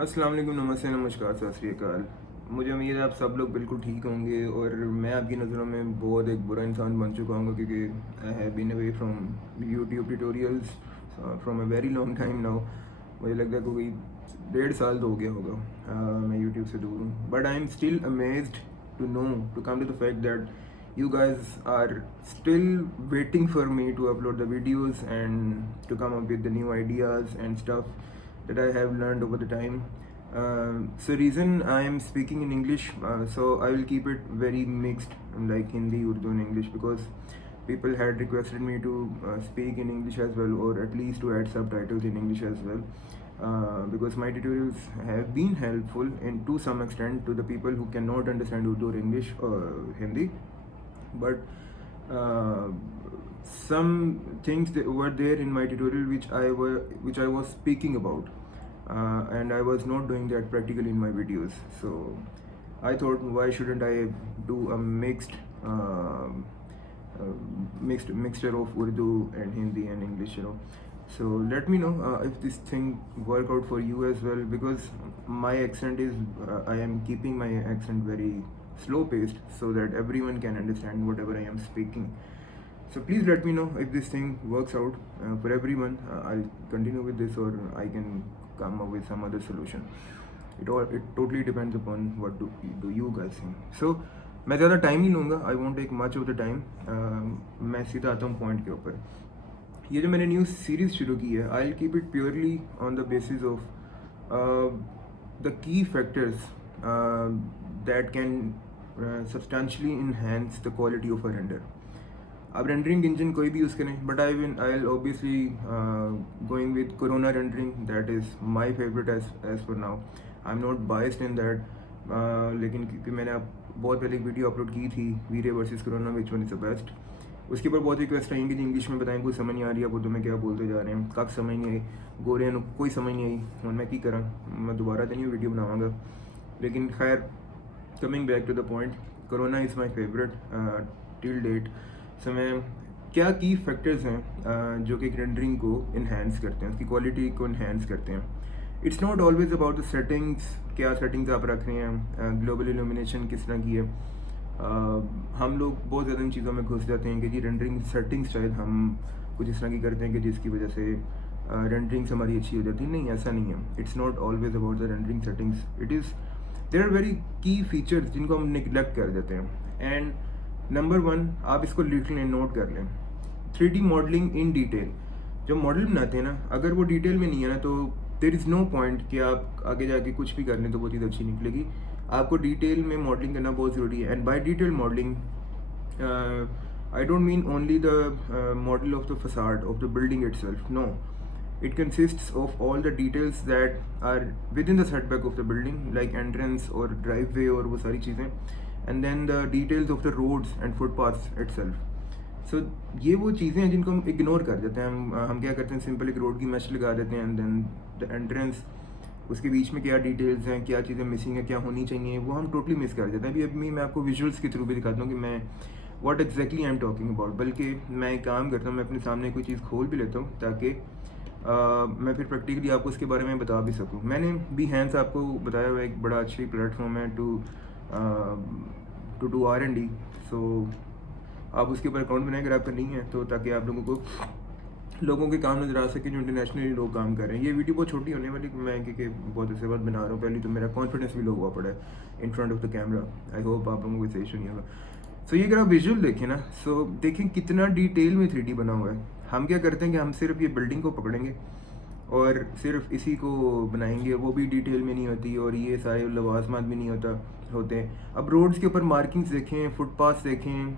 अस्सलाम वालेकुम, नमस्ते, नमस्कार, सत श्री अकाल। मुझे उम्मीद है आप सब लोग बिल्कुल ठीक होंगे और मैं आपकी नज़रों में बहुत एक बुरा इंसान बन चुका हूँ क्योंकि I have been away from YouTube tutorials from a very long time now. मुझे लगता है कोई 1.5 साल तो हो गया होगा मैं यूट्यूब से दूर हूँ, but I am still amazed to know to come to the fact that you guys are still waiting for me to upload the videos and to come up with the new ideas and stuff that I have learned over the time. So reason I am speaking in English, so I will keep it very mixed like Hindi, Urdu and English because people had requested me to speak in English as well, or at least to add subtitles in English as well. Because my tutorials have been helpful in to some extent to the people who cannot understand Urdu or English or Hindi, but uh, some things that were there in my tutorial which I was speaking about, and I was not doing that practically in my videos. So I thought, why shouldn't I do a mixture of Urdu and Hindi and English, you know. So let me know if this thing work out for you as well, because my accent is I am keeping my accent very slow paced so that everyone can understand whatever I am speaking. So please let me know if this thing works out for everyone. I'll continue with this, or I can come up with some other solution. It totally depends upon what do you guys think. So मैं ज़्यादा time नहीं लूँगा, I won't take much of the time. मैं सीधा आता हूँ point के ऊपर। ये जो मैंने न्यू सीरीज़ शुरू की है, I will keep it purely on the basis of the key factors that can substantially enhance the quality of a render. अब रेंडरिंग इंजन कोई भी यूज़ करें, but I will obviously going with Corona rendering, that is my favourite as for now. I am not biased in that, लेकिन क्योंकि मैंने अब बहुत पहले एक वीडियो अपलोड की थी, Vray versus Corona, which one is the best. उसके ऊपर बहुत रिक्वेस्ट आएंगी कि इंग्लिश में बताएं, कोई समझ नहीं आ रही है, वो तुम्हें क्या बोलते जा रहे हैं, कख समझ नहीं आई, गोरे हैं कोई समझ नहीं आई, और मैं की करा, मैं दोबारा तो नहीं वीडियो बनाऊँगा। लेकिन खैर, coming back to the point, Corona is my favourite till date. So मैं क्या की फैक्टर्स हैं जो कि रेंडरिंग को इन्हेंस करते हैं, उसकी क्वालिटी को इन्हेंस करते हैं। It's not always about the settings, क्या सेटिंग्स आप रख रहे हैं, ग्लोबल इल्यूमिनेशन किस तरह की है। हम लोग बहुत ज़्यादा इन चीज़ों में घुस जाते हैं कि जी रेंडरिंग सेटिंग्स शायद हम कुछ इस तरह की करते हैं कि जिसकी वजह से रेंडरिंग्स हमारी अच्छी हो जाती है। नहीं, ऐसा नहीं है। It's not always about the rendering settings, it is there are very key features जिनको हम निगलेक्ट कर देते हैं। एंड नंबर 1, आप इसको लिख लें, नोट कर लें, 3D मॉडलिंग इन डिटेल। जो मॉडल बनाते हैं ना, अगर वो डिटेल में नहीं है ना, तो देयर इज़ नो पॉइंट कि आप आगे जाके कुछ भी कर लें तो वो चीज़ अच्छी निकलेगी। आपको डिटेल में मॉडलिंग करना बहुत ज़रूरी है। And by detail modelling I don't mean only the model of the facade of the building itself, no, it consists of all the details that are within the setback of the building, like entrance or driveway और वो सारी चीज़ें, and then the details of the roads and footpaths itself. So ये वो चीज़ें हैं जिनको हम इग्नोर कर देते हैं। हम क्या करते हैं, सिंपल एक रोड की मैश लगा देते हैं, एंड देन द एंट्रेंस, उसके बीच में क्या डिटेल्स हैं, क्या चीज़ें मिसिंग है, क्या होनी चाहिए, वो हम टोटली मिस कर देते हैं। अभी मैं आपको विजुअल्स के थ्रू भी दिखाता हूँ कि मैं what exactly I am talking about. बल्कि मैं एक काम करता हूँ, मैं अपने सामने कोई चीज़ खोल भी लेता हूँ ताकि मैं फिर प्रैक्टिकली आपको उसके बारे में बता भी सकूँ। मैंने Behance आपको बताया हुआ एक बड़ा अच्छी प्लेटफॉर्म है टू डू R&D। सो आप उसके ऊपर अकाउंट बनाए अगर आपका नहीं है तो, ताकि आप लोगों के काम नजर आ सके जो इंटरनेशनली लोग काम कर रहे हैं। ये वीडियो बहुत छोटी होने वाली, मैं क्योंकि बहुत ऐसे बात बना रहा हूँ, पहले तो मेरा कॉन्फिडेंस भी लो हुआ पड़ा है in front of the camera. I hope आप लोगों को सही सुनिए होगा। सो ये अगर आप विजुअल देखें ना, सो देखें कितना डिटेल में 3D बना हुआ है। हम क्या करते हैं कि हम सिर्फ ये बिल्डिंग को पकड़ेंगे और सिर्फ इसी को बनाएंगे, वो भी डिटेल में नहीं होती, और ये सारे लवाजमात भी नहीं होते। अब रोड्स के ऊपर मार्किंग्स देखें, फुटपाथ्स देखें,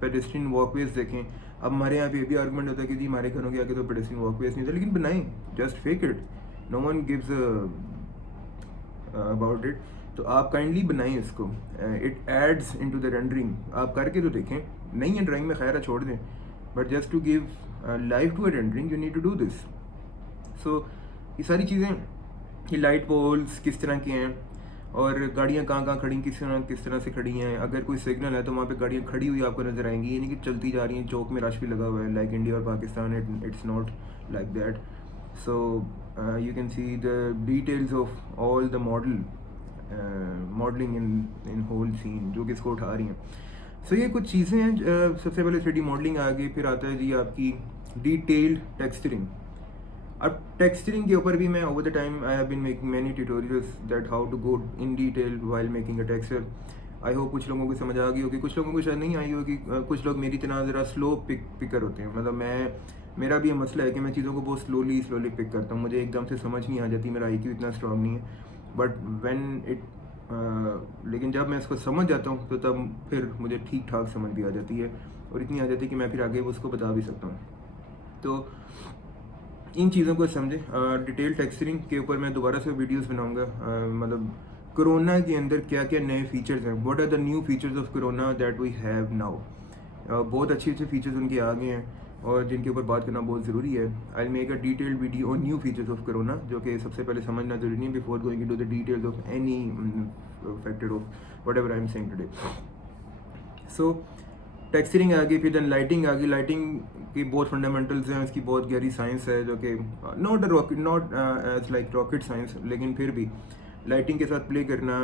पेडेस्ट्रियन वॉकवेज देखें। अब हमारे यहाँ पे ये भी आर्गूमेंट होता है कि जी हमारे घरों के आगे तो पेडेस्ट्रियन वॉकवेज नहीं होता, लेकिन बनाएं, just fake it, no one gives about it. तो आप काइंडली बनाएं इसको, it adds into the rendering. आप करके तो देखें, नहीं है ड्राइंग में खैर छोड़ दें, but just to give life to a rendering you need to do this. So ये सारी चीज़ें, ये लाइट पोल्स किस तरह के हैं, और गाड़ियाँ कहाँ खड़ी, किस तरह से खड़ी हैं। अगर कोई सिग्नल है तो वहाँ पे गाड़ियाँ खड़ी हुई आपको नज़र आएंगी, ये नहीं कि चलती जा रही हैं, चौक में रश भी लगा हुआ है लाइक इंडिया और Pakistan. It's not like that. So you can see the details of all the modeling in whole scene जो कि इसको उठा रही हैं. So ये कुछ चीज़ें हैं. सबसे पहले 3D मॉडलिंग आ गई, फिर आता है जी आपकी डिटेल्ड टेक्सचरिंग. अब टेक्सचरिंग के ऊपर भी मैं over the time I have been making many tutorials that how to go in detail while making a texture. I hope कुछ लोगों को समझ आ गई होगी, कुछ लोगों को शायद नहीं आई होगी. कुछ लोग मेरी तरह ज़रा स्लो पिकर होते हैं. मतलब मेरा भी ये मसला है कि मैं चीज़ों को बहुत स्लोली पिक करता हूँ. मुझे एकदम से समझ नहीं आ जाती, मेरा IQ इतना स्ट्रॉन्ग नहीं है. बट लेकिन जब मैं इसको समझ जाता हूँ तो तब फिर मुझे ठीक ठाक समझ भी आ जाती है, और इतनी आ जाती है कि मैं फिर आगे उसको बता भी सकता हूँ. तो इन चीज़ों को समझें. डिटेल टेक्सचरिंग के ऊपर मैं दोबारा से वीडियोस बनाऊंगा. मतलब कोरोना के अंदर क्या क्या नए फीचर्स हैं, what are the new features of Corona that we have now. बहुत अच्छे फीचर्स उनके आ गए हैं और जिनके ऊपर बात करना बहुत ज़रूरी है. I make a detailed video on new features of Corona, जो कि सबसे पहले समझना ज़रूरी नहीं before going into the details of any factor of whatever I am saying today. So texturing आ गई, फिर देन लाइटिंग आ गई. लाइटिंग की बहुत फंडामेंटल्स हैं, इसकी बहुत गहरी साइंस है, जो कि not as like rocket science, लेकिन फिर भी लाइटिंग के साथ प्ले करना,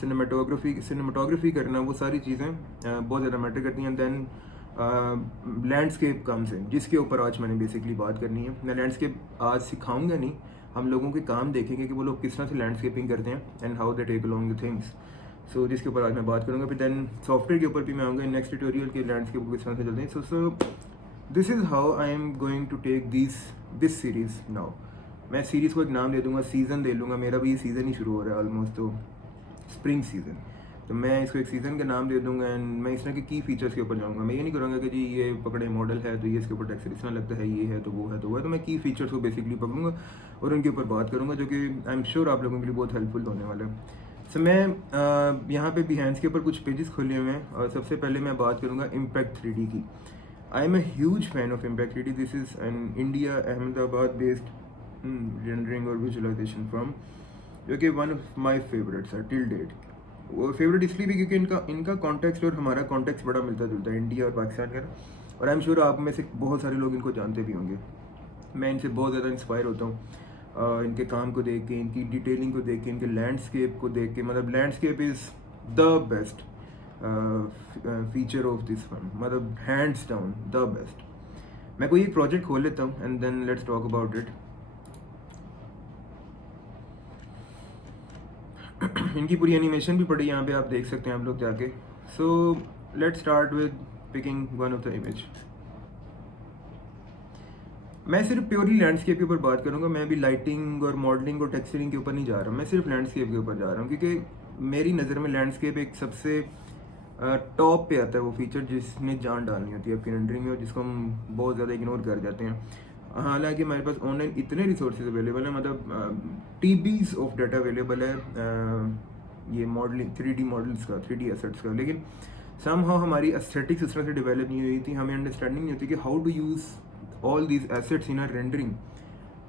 सिनेमाटोग्राफी करना, वो सारी चीज़ें बहुत ज़्यादा मैटर करती हैं. देन लैंडस्केप कम्स है, जिसके ऊपर आज मैंने बेसिकली बात करनी है. मैं लैंडस्केप आज सिखाऊंगा नहीं, हम लोगों के काम देखेंगे कि वो लोग किस तरह से लैंडस्केपिंग करते हैं and how they take along the things. So जिसके ऊपर आज मैं बात करूँगा. फिर देन सॉफ्टवेयर के ऊपर भी मैं आऊँगा नेक्स्ट ट्यूटोरियल के लैंडस्केप को किस तरह से चलते हैं. So this is how I am going to take this series now. मैं सीरीज़ को एक नाम दे दूँगा, सीज़न दे लूँगा. मेरा भी ये सीज़न ही शुरू हो रहा है ऑलमोस्ट, तो स्प्रिंग सीज़न. तो मैं इसको एक सीज़न का नाम दे दूँगा एंड मैं इस तरह के की फीचर्स के ऊपर जाऊँगा. मैं ये नहीं करूँगा कि जी ये पकड़े मॉडल है तो ये इसके ऊपर टेक्सचर इस तरह लगता है, ये है तो वो है तो वो है. तो मैं की फीचर्स को बेसिकली पकड़ूँगा और उनके ऊपर बात करूँगा, जो कि आई एम श्योर आप लोगों के लिए बहुत हेल्पफुल होने वाला है. सो मैं यहाँ पे बिहेंस के ऊपर कुछ पेजेस खोले हुए हैं और सबसे पहले मैं बात करूँगा इम्पैक्ट 3D की. I am a huge fan of impact 3D. This is an India Ahmedabad based rendering और विजुअलाइजेशन फर्म, जो कि वन ऑफ माई फेवरेट्स है टिल डेट. वो फेवरेट इसलिए भी क्योंकि इनका कॉन्टेक्स्ट और हमारा कॉन्टेक्स्ट बड़ा मिलता जुलता है, इंडिया और पाकिस्तान का. और आई एम श्योर आप में से बहुत सारे लोग इनको जानते भी होंगे. मैं इनसे बहुत ज़्यादा इंस्पायर होता हूँ, इनके काम को देख के, इनकी डिटेलिंग को देख के, इनके लैंडस्केप को देख के. मतलब landscape is the best feature of this firm, मतलब हैंड्स डाउन द बेस्ट. मैं कोई एक प्रोजेक्ट खोल लेता हूँ and then let's talk about it. इनकी पूरी एनिमेशन भी पड़ी यहाँ पे आप देख सकते हैं आप लोग जाके. So let's start with picking one of the image. मैं सिर्फ प्योरली लैंडस्केप के ऊपर बात करूँगा. मैं भी लाइटिंग और मॉडलिंग और टेक्सचरिंग के ऊपर नहीं जा रहा. मैं सिर्फ लैंडस्केप के ऊपर जा रहा हूँ, क्योंकि मेरी नज़र में लैंडस्केप एक सबसे टॉप पे आता है वो फीचर जिसने जान डालनी होती है आपकी रेंडरिंग में, और जिसको हम बहुत ज़्यादा इग्नोर कर जाते हैं. हालांकि हमारे पास ऑनलाइन इतने रिसोर्सेज अवेलेबल हैं, मतलब TBs ऑफ डाटा अवेलेबल है ये मॉडलिंग 3D मॉडल्स का, 3D एसेट्स का. लेकिन समहाउ हमारी एस्थेटिक्स इस तरह से डेवलप नहीं हुई थी, हमें अंडरस्टैंडिंग नहीं होती कि how to use all these assets in our rendering.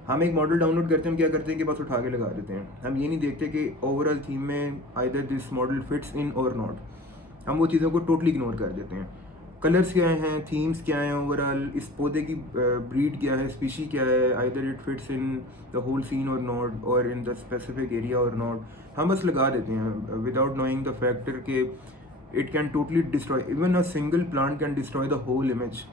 हम एक मॉडल डाउनलोड करते हैं, हम क्या करते हैं कि बस उठा के लगा देते हैं. हम ये नहीं देखते कि ओवरऑल थीम में आइदर दिस मॉडल फिट्स इन और नॉट. हम वो चीज़ों को टोटली इग्नोर कर देते हैं. कलर्स क्या हैं, थीम्स क्या हैं, ओवरऑल इस पौधे की ब्रीड क्या है, स्पीशी क्या है, either it fits in the whole scene or not, और in the specific area or not. हम बस लगा देते हैं विदाउट नोइंग द फैक्टर के it can totally destroy. Even a single plant can destroy the whole image,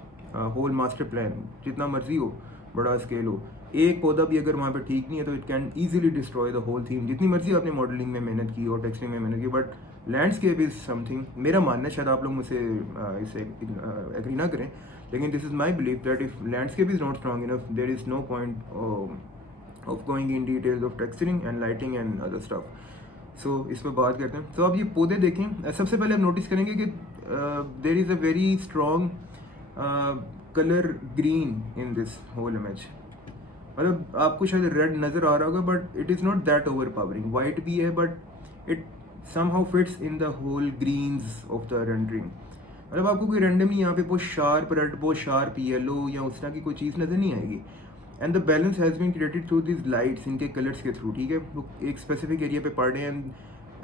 whole master plan. जितना मर्जी हो, बड़ा स्केल हो, एक पौधा भी अगर वहाँ पे ठीक नहीं है तो it can easily destroy the whole theme. जितनी मर्जी आपने मॉडलिंग में मेहनत की और टेक्सचरिंग में मेहनत की, बट लैंडस्केप इज़ समथिंग. मेरा मानना है, शायद आप लोग मुझसे इसे एग्री ना करें, लेकिन this is my believe that if landscape is not strong enough, there is no point of going in details of texturing and lighting and other stuff. So इस पर बात करते हैं. तो अब ये पौधे देखें. सबसे पहले आप नोटिस करेंगे कि there is a very strong colour green in this whole image. मतलब आपको शायद रेड नज़र आ रहा होगा, but it is not that overpowering. White भी है, but it somehow fits in the whole greens of the rendering. मतलब आपको कोई रेंडमली यहाँ पे बहुत शार्प रेड, बहुत शार्प येलो या उस तरह की कोई चीज़ नज़र नहीं आएगी. And the balance has been created through this lights, इनके कलर्स के थ्रू. ठीक है, वो एक स्पेसिफिक एरिया पे पड़ रहे हैं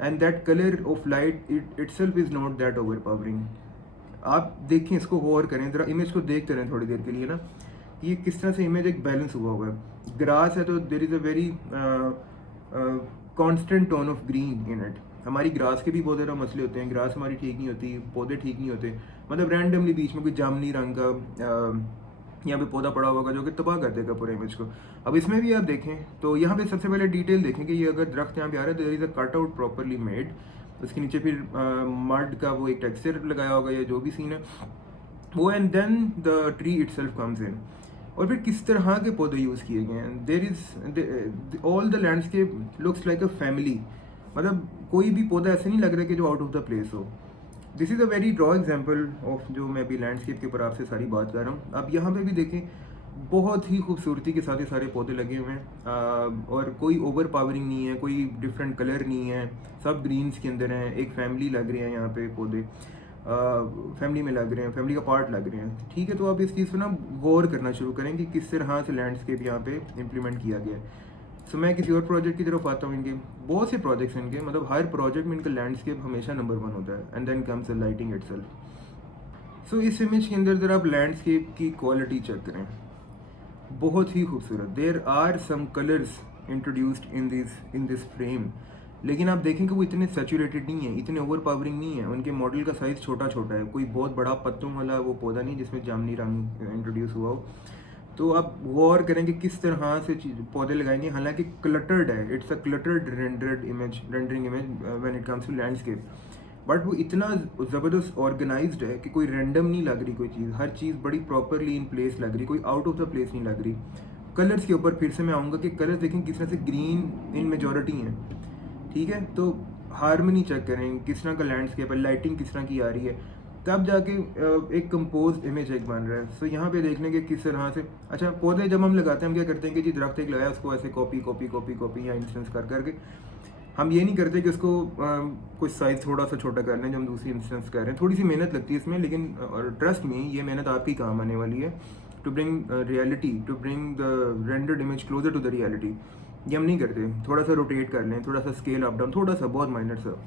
and that colour of light itself is not that over powering. आप देखें, इसको गौर करें ज़रा, इमेज को देखते रहें थोड़ी देर के लिए ना, ये किस तरह से इमेज एक बैलेंस हुआ है. ग्रास है तो there is a very constant tone of green in it. हमारी ग्रास के भी बहुत ज़्यादा मसले होते हैं, ग्रास हमारी ठीक नहीं होती, पौधे ठीक नहीं होते, मतलब रैंडमली बीच में कोई जामुनी रंग का यहाँ पे पौधा पड़ा होगा जो कि तबाह कर देगा पूरे इमेज को। अब इसमें भी आप देखें तो यहाँ पे सबसे पहले डिटेल देखें कि ये अगर दरख्त यहाँ पे आ रहा है तो there is a cut out properly made, उसके नीचे फिर मड का वो एक टेक्सचर लगाया होगा या जो भी सीन है वो, and then the tree itself comes in. और फिर किस तरह के पौधे यूज़ किए गए हैं, there is all the landscape looks like a family, मतलब कोई भी पौधा ऐसे नहीं लग रहा कि जो आउट ऑफ द प्लेस हो। This is a very draw example of जो मैं अभी लैंडस्केप के ऊपर आपसे सारी बात कर रहा हूँ। अब यहाँ पे भी देखें बहुत ही खूबसूरती के साथ ये सारे पौधे लगे हुए हैं, और कोई ओवर पावरिंग नहीं है, कोई डिफरेंट कलर नहीं है, सब ग्रीन्स के अंदर हैं, एक फैमिली लग रही है यहाँ पे पौधे, फैमिली में लग रहे हैं, फैमिली का पार्ट लग रहे हैं, ठीक है। तो आप इस चीज़ पर ना गौर करना शुरू करें कि किस तरह से लैंडस्केप यहाँ पे इम्प्लीमेंट किया गया है। सो मैं किसी और प्रोजेक्ट की तरफ आता हूँ, इनके बहुत से प्रोजेक्ट्स हैं इनके, मतलब हर प्रोजेक्ट में इनका लैंडस्केप हमेशा नंबर 1 होता है, and then comes the lighting itself. So इस इमेज के अंदर ज़रा आप लैंडस्केप की क्वालिटी चेक करें, बहुत ही खूबसूरत। There are some colours introduced in this frame, लेकिन आप देखें कि वो इतने सैचुरेटेड नहीं है, इतने ओवर पावरिंग नहीं है, उनके मॉडल का साइज़ छोटा छोटा है, कोई बहुत बड़ा पत्तों वाला वो पौधा नहीं जिसमें जामनी रंग इंट्रोड्यूस हुआ हो। तो आप गौर करें कि किस तरह से पौधे लगाएंगे, हालांकि क्लटर्ड है, it's a cluttered rendering image when it comes to landscape, but वो इतना ज़बरदस्त ऑर्गेनाइज्ड है कि कोई रैंडम नहीं लग रही कोई चीज़, हर चीज़ बड़ी प्रॉपरली इन प्लेस लग रही, कोई आउट ऑफ द प्लेस नहीं लग रही। कलर्स के ऊपर फिर से मैं आऊँगा कि कलर्स देखें किस तरह से ग्रीन इन मेजॉरिटी हैं, ठीक है। तो हारमनी चेक करें, किस तरह का लैंडस्केप है, लाइटिंग किस तरह की आ रही है, तब जाके एक कंपोज इमेज एक बन रहा है। सो यहाँ पे देख लें कि किस तरह से, अच्छा पौधे जब हम लगाते हैं हम क्या करते हैं कि जी दरख्त एक लगाया उसको ऐसे कॉपी या इंस्टेंस कर करके, हम ये नहीं करते कि उसको कुछ साइज़ थोड़ा सा छोटा कर लें जो हम दूसरी इंस्टेंस कर रहे हैं, थोड़ी सी मेहनत लगती है इसमें, लेकिन ट्रस्ट में ये मेहनत आपकी काम आने वाली है, to bring reality, to bring the rendered image closer to the reality. ये हम नहीं करते, थोड़ा सा रोटेट कर लें, थोड़ा सा स्केल अप डाउन, थोड़ा सा बहुत माइनर सा,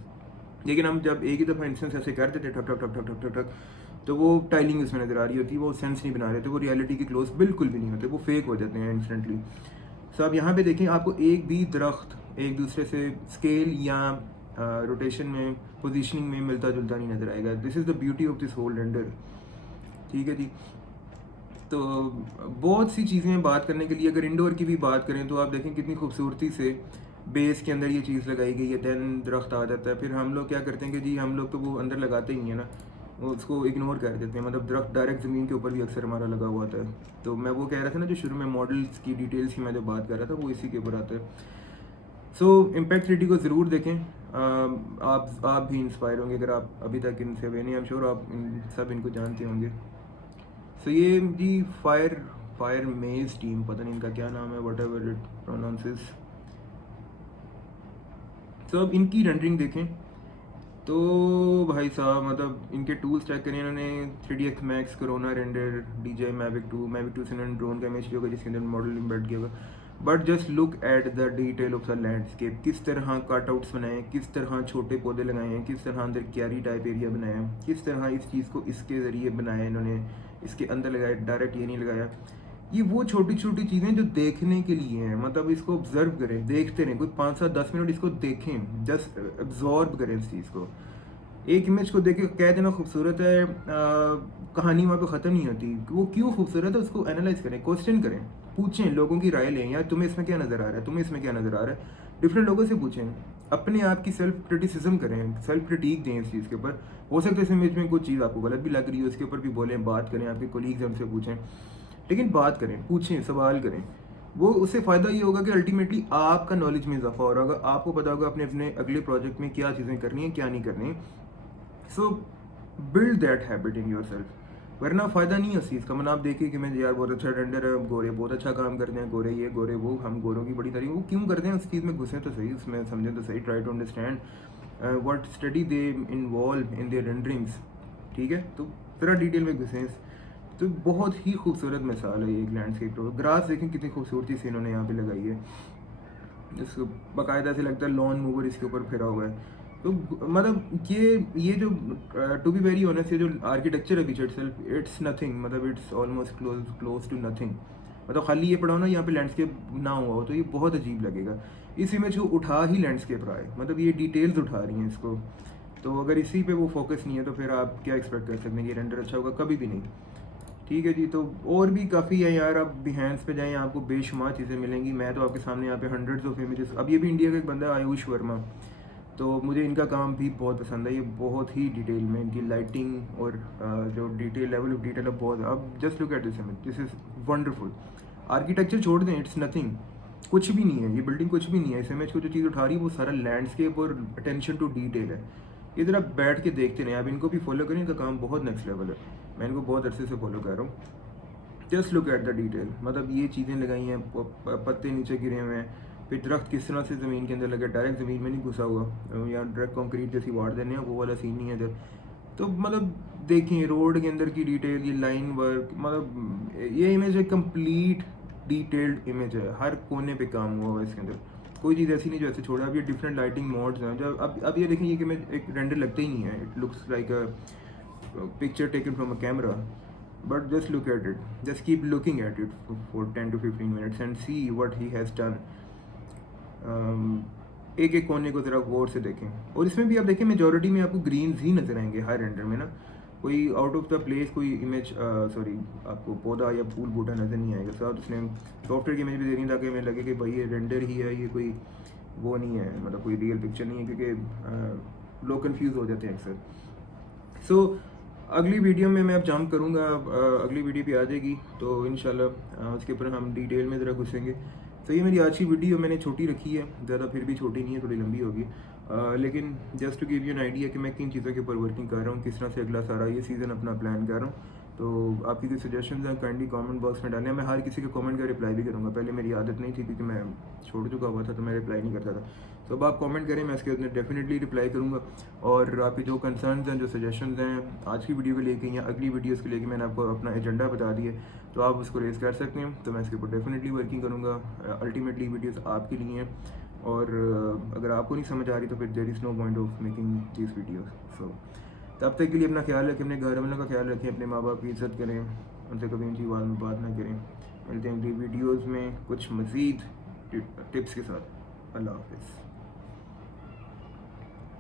लेकिन हम जब एक ही दफ़ा इंस्टेंस ऐसे करते थे ठक ठक ठक ठक ठक ठक ठक, तो वो टाइलिंग उसमें नज़र आ रही होती है, वो सेंस नहीं बना रहे थे, वो रियलिटी के क्लोज बिल्कुल भी नहीं होते, वो फेक हो जाते हैं इंस्टेंटली। सो अब यहाँ पे देखें आपको एक भी दरख्त एक दूसरे से स्केल या रोटेशन में, पोजीशनिंग में मिलता जुलता नहीं नज़र आएगा। This is the beauty of this whole render, ठीक है जी। तो बहुत सी चीज़ें बात करने के लिए, अगर इंडोर की भी बात करें तो आप देखें कितनी खूबसूरती से बेस के अंदर ये चीज़ लगाई गई है, देन दरख्त आ जाता है। फिर हम लोग क्या करते हैं कि जी हम लोग तो वो अंदर लगाते ही नहीं है ना, वो उसको इग्नोर कर देते हैं, मतलब दरख्त डायरेक्ट ज़मीन के ऊपर भी अक्सर हमारा लगा हुआ होता है। तो मैं वो कह रहा था ना जो शुरू में मॉडल्स की डिटेल्स की मैं जो बात कर रहा था वो इसी के ऊपर आता है। सो इम्पैक्ट थ्री को ज़रूर देखें, आप भी इंस्पायर होंगे अगर आप अभी तक इनसे अवे नहीं, आई एम श्योर आप सब इनको जानते होंगे। सो ये जी फायर मेज टीम, पता नहीं इनका क्या नाम है, वट एवर इट प्रोनाउंसेस। तो अब इनकी रेंडरिंग देखें तो भाई साहब, मतलब इनके टूल्स चेक करें, इन्होंने 3ds Max, corona render, DJI Mavic 2 से इन्होंने ड्रोन का इमेज लिया होगा जिसके अंदर मॉडल इम्बेड किया होगा। But just look at the detail of the landscape, किस तरह कटआउट्स बनाए हैं, किस तरह छोटे पौधे लगाए हैं, किस तरह अंदर क्यारी टाइप एरिया बनाया है, किस तरह इस चीज़ को इसके ज़रिए बनाया इन्होंने, इसके अंदर लगाया, डायरेक्ट ये नहीं लगाया। ये वो छोटी छोटी चीज़ें जो देखने के लिए हैं, मतलब इसको ऑब्जर्व करें, देखते रहें, कोई 5-7-10 मिनट इसको देखें, जस्ट एब्जॉर्ब करें इस चीज़ को। एक इमेज को देख के कह देना खूबसूरत है, कहानी वहाँ पे ख़त्म नहीं होती, वो क्यों खूबसूरत है उसको एनालाइज करें, क्वेश्चन करें, पूछें, लोगों की राय लें, यार तुम्हें इसमें क्या नज़र आ रहा है, तुम्हें इसमें क्या नज़र आ रहा है, डिफरेंट लोगों से पूछें, अपने आप की सेल्फ क्रिटिसिज्म करें, सेल्फ क्रिटिक दें इस चीज़ के ऊपर। हो सकता है इस इमेज में कुछ चीज़ आपको गलत भी लग रही है, उसके ऊपर भी बोलें, बात करें, आपके कोलीग्स हैं उनसे पूछें, लेकिन बात करें, पूछें, सवाल करें। वो उससे फ़ायदा ये होगा कि अल्टीमेटली आपका नॉलेज में इजाफा हो रहा होगा, आपको पता होगा अपने अपने अगले प्रोजेक्ट में क्या चीज़ें करनी है, क्या नहीं करनी। सो build that habit in your self, वरना फ़ायदा नहीं है उस चीज़ का। मतलब आप देखिए कि मैं यार बहुत अच्छा टेंडर है, गोरे बहुत अच्छा काम करते हैं, गोरे ये गोरे वो, हम गोरों की बड़ी तारीफ, वो क्यों करते हैं, उस चीज़ में घुसें तो सही, उसमें समझें तो सही, try to understand what study they involve in their renderings, ठीक है। तो ज़रा डिटेल में घुसें। तो बहुत ही खूबसूरत मिसाल है ये एक लैंडस्केप। ग्रास देखें कितनी खूबसूरती से इन्होंने यहाँ पे लगाई है, इसको बाकायदा से लगता है लॉन मूवर इसके ऊपर फिरा हुआ है। तो मतलब ये जो टू बी वेरी ऑनेस्ट, ये जो आर्किटेक्चर है पीछे इट्स नथिंग, मतलब it's almost close to nothing. मतलब खाली ये पड़ा हो ना, यहाँ पे लैंडस्केप ना हुआ हो, तो ये बहुत अजीब लगेगा। इस इमेज को उठा ही लैंडस्केप रहा है, मतलब ये डिटेल्स उठा रही हैं इसको। तो अगर इसी पे वो फोकस नहीं है तो फिर आप क्या एक्सपेक्ट कर सकते हैं कि रेंडर अच्छा होगा? कभी भी नहीं। ठीक है जी। तो और भी काफ़ी है यार, आप बिहेंस पे जाएँ, आपको बेशुमार चीज़ें मिलेंगी। मैं तो आपके सामने यहाँ पे हंड्रेड्स ऑफ इमेजेस, अब ये भी इंडिया का एक बंदा है आयुष वर्मा, तो मुझे इनका काम भी बहुत पसंद है। ये बहुत ही डिटेल में इनकी लाइटिंग और जो डिटेल, लेवल ऑफ डिटेल है बहुत। अब just look at this image, this is wonderful. Architecture छोड़ दें, इट्स नथिंग, कुछ भी नहीं है, ये बिल्डिंग कुछ भी नहीं है। इस इमेज को जो चीज़ उठा रही है वो सारा लैंडस्केप और अटेंशन टू डिटेल है। ये ज़रा बैठ के देखते रहें, आप इनको भी फॉलो करें, इनका काम बहुत नेक्स्ट लेवल है। मैं इनको बहुत अरसे से फॉलो कर रहा हूँ। Just look at the detail, मतलब ये चीज़ें लगाई हैं, पत्ते नीचे गिरे हुए हैं, फिर दरख्त किस तरह से ज़मीन के अंदर लगे, डायरेक्ट ज़मीन में नहीं घुसा हुआ, या डायरेक्ट कंक्रीट जैसी वाड़ देने हैं, वो वाला सीन नहीं है इधर। तो मतलब देखें रोड के अंदर की डिटेल, ये लाइन वर्क, मतलब ये इमेज एक कंप्लीट डिटेल्ड इमेज है। हर कोने पे काम हुआ हुआ है इसके अंदर, कोई चीज़ ऐसी नहीं जो ऐसे छोड़ा। अब ये डिफरेंट लाइटिंग मोड्स हैं, जब अब ये देखें, ये कि मैं एक रेंडर लगता ही नहीं है, it looks like a picture taken from a camera. But just look at it, just keep looking at it for 10 to 15 minutes and see what he has done. एक एक कोने को ज़रा गौर से देखें, और इसमें भी आप देखें मेजॉरिटी में आपको ग्रीन्स ही नज़र आएंगे हर रेंडर में ना। कोई आउट ऑफ द प्लेस कोई इमेज, सॉरी, आपको पौधा या फूल बूटा नज़र नहीं आएगा। साथ उसने सॉफ्टवेयर की इमेज भी दे रही है ताकि हमें लगे कि भाई ये रेंडर ही है, ये कोई वो नहीं है, मतलब कोई रियल पिक्चर नहीं है, क्योंकि लोग कंफ्यूज हो जाते हैं अक्सर। सो अगली वीडियो में मैं अब जंप करूँगा, अगली वीडियो भी आ जाएगी, तो इंशाल्लाह उसके ऊपर हम डिटेल में ज़रा घुसेंगे। तो ये मेरी आज की वीडियो मैंने छोटी रखी है, ज़्यादा फिर भी छोटी नहीं है, थोड़ी लंबी होगी, लेकिन just to give you an idea कि मैं किन चीज़ों के ऊपर वर्किंग कर रहा हूँ, किस तरह से अगला सारा ये सीज़न अपना प्लान कर रहा हूँ। तो आपकी कोई सजेशंस हैं काइंडली कमेंट बॉक्स में डालें, मैं हर किसी के कमेंट का रिप्लाई भी करूँगा। पहले मेरी आदत नहीं थी, क्योंकि मैं छोड़ चुका हुआ था तो मैं रिप्लाई नहीं करता था। तो अब आप कमेंट करें, मैं इसके अंदर डेफिनेटली रिप्लाई करूँगा। और आपके जो कंसर्न्स हैं, जो सजेशंस हैं आज की वीडियो को लेके या अगली वीडियोज़ के लेके, मैंने आपको अपना एजेंडा बता दिया, तो आप उसको रेज़ कर सकते हैं। तो मैं इसके ऊपर डेफिनेटली वर्किंग करूँगा। अल्टीमेटली वीडियोज़ आपके लिए हैं, और अगर आपको नहीं समझ आ रही तो फिर there is no point of making this videos. So तब तक के लिए अपना ख्याल रखें, अपने घर वालों का ख्याल रखें, अपने माँ बाप की इज़्ज़त करें, उनसे कभी ऊँची आवाज़ में बात ना करें। मिलते हैं अगली वीडियोज़ में कुछ मज़ीद टिप्स के साथ। अल्लाह हाफ़िज़।